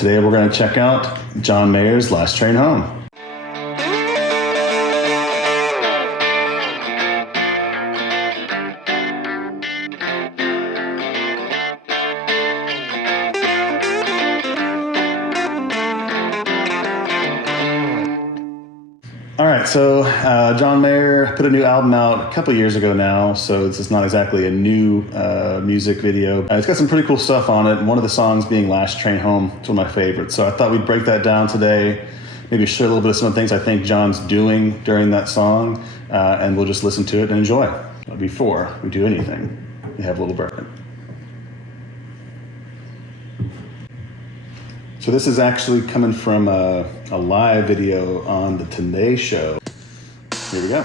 Today we're going to check out John Mayer's Last Train Home. All right, so John Mayer put a new album out a couple years ago now, so this is not exactly a new music video. It's got some pretty cool stuff on it, and one of the songs being Last Train Home. It's one of my favorites. So I thought we'd break that down today, maybe share a little bit of some of the things I think John's doing during that song, and we'll just listen to it and enjoy. But before we do anything, we have a little bourbon. So this is actually coming from a live video on the Today Show. Here we go.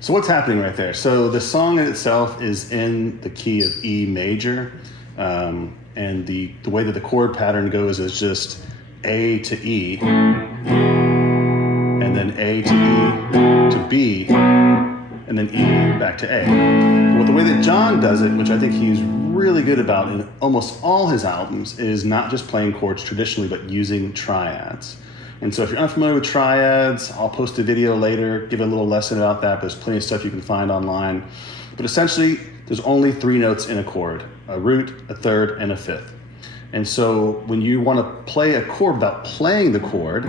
So what's happening right there? So the song in itself is in the key of E major, and the way that the chord pattern goes is just A to E, and then A to E to B, and then E back to A. Well, the way that John does it, which I think he's really good about in almost all his albums, is not just playing chords traditionally, but using triads. And so if you're unfamiliar with triads, I'll post a video later, give a little lesson about that. There's plenty of stuff you can find online. But essentially, there's only 3 notes in a chord: a root, a third, and a fifth. And so when you want to play a chord without playing the chord,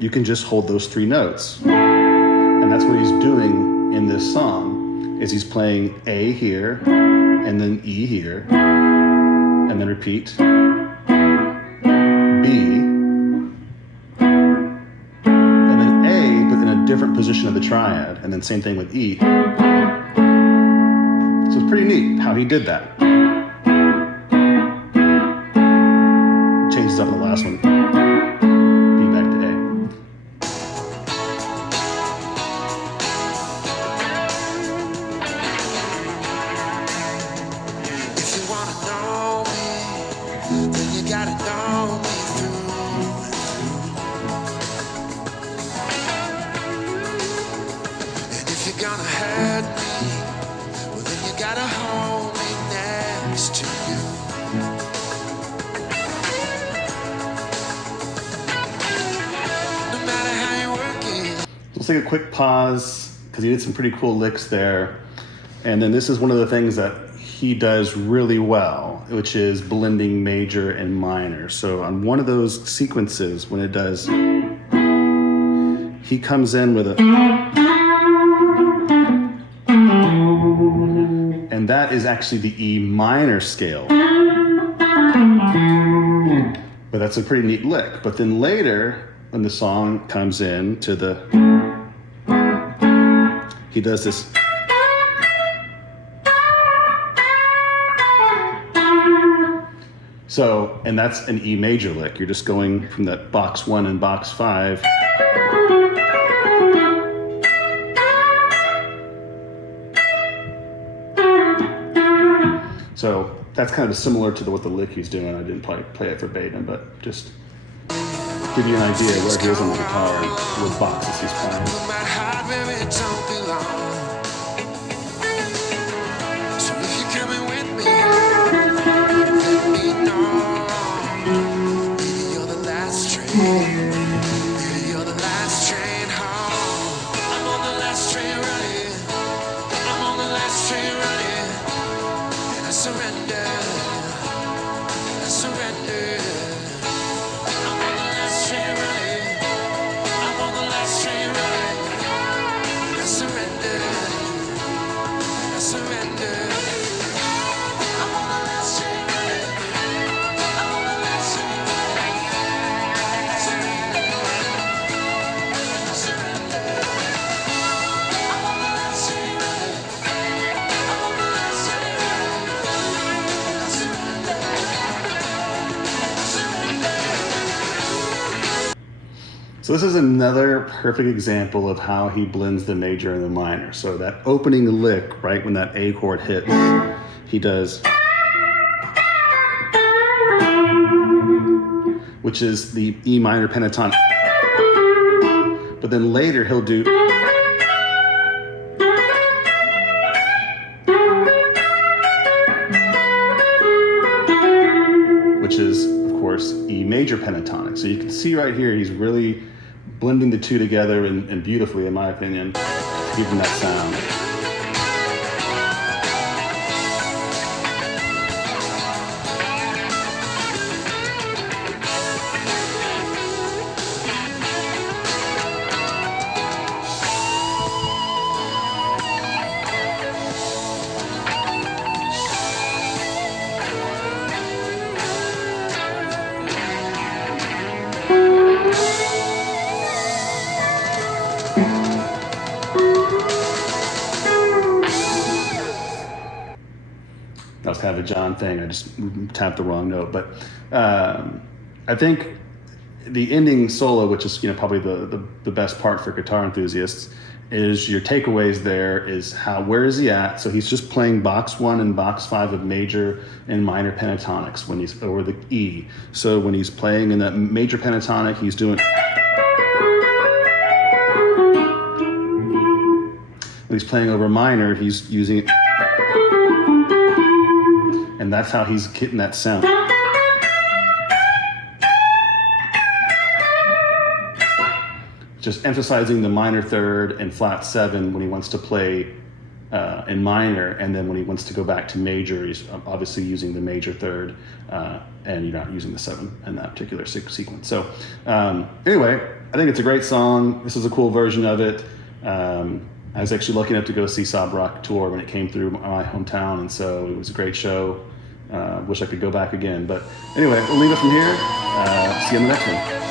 you can just hold those 3 notes. And that's what he's doing in this song, is he's playing A here, and then E here, and then repeat, B, different position of the triad, and then same thing with E. So it's pretty neat how he did that. Changes up in the last one. B back to A. If you wanna know me, then you gotta know me through. Gonna hurt me, well then you gotta hold me next to you. No matter how you work it. Let's take a quick pause, because he did some pretty cool licks there. And then this is one of the things that he does really well, which is blending major and minor. So on one of those sequences, when it does, he comes in with a, and that is actually the E minor scale. But that's a pretty neat lick. But then later, when the song comes in to the, he does this. So, and that's an E major lick. You're just going from that box 1 and box 5. So that's kind of similar to what the lick he's doing. I didn't play it verbatim, but just give you an idea where he is on the guitar and what boxes he's playing. So if you're coming with me, let me know. Maybe you're the last train. Maybe you're the last train home. I'm on the last train running. I'm on the last train running. So this is another perfect example of how he blends the major and the minor. So that opening lick, right when that A chord hits, he does, which is the E minor pentatonic. But then later he'll do, which is, of course, E major pentatonic. So you can see right here, he's really blending the two together and beautifully, in my opinion, to give them that sound. That was kind of a John thing. I just tapped the wrong note, but I think the ending solo, which is probably the best part for guitar enthusiasts, is your takeaways. There is where is he at? So he's just playing box 1 and box 5 of major and minor pentatonics when he's over the E. So when he's playing in that major pentatonic, he's doing. When he's playing over minor, he's using it. And that's how he's getting that sound. Just emphasizing the minor third and flat 7 when he wants to play in minor, and then when he wants to go back to major, he's obviously using the major third, and you're not using the 7 in that particular sequence. So anyway, I think it's a great song. This is a cool version of it. I was actually lucky enough to go see Sob Rock tour when it came through my hometown, and so it was a great show. Wish I could go back again. But anyway, we'll leave it from here. See you on the next one.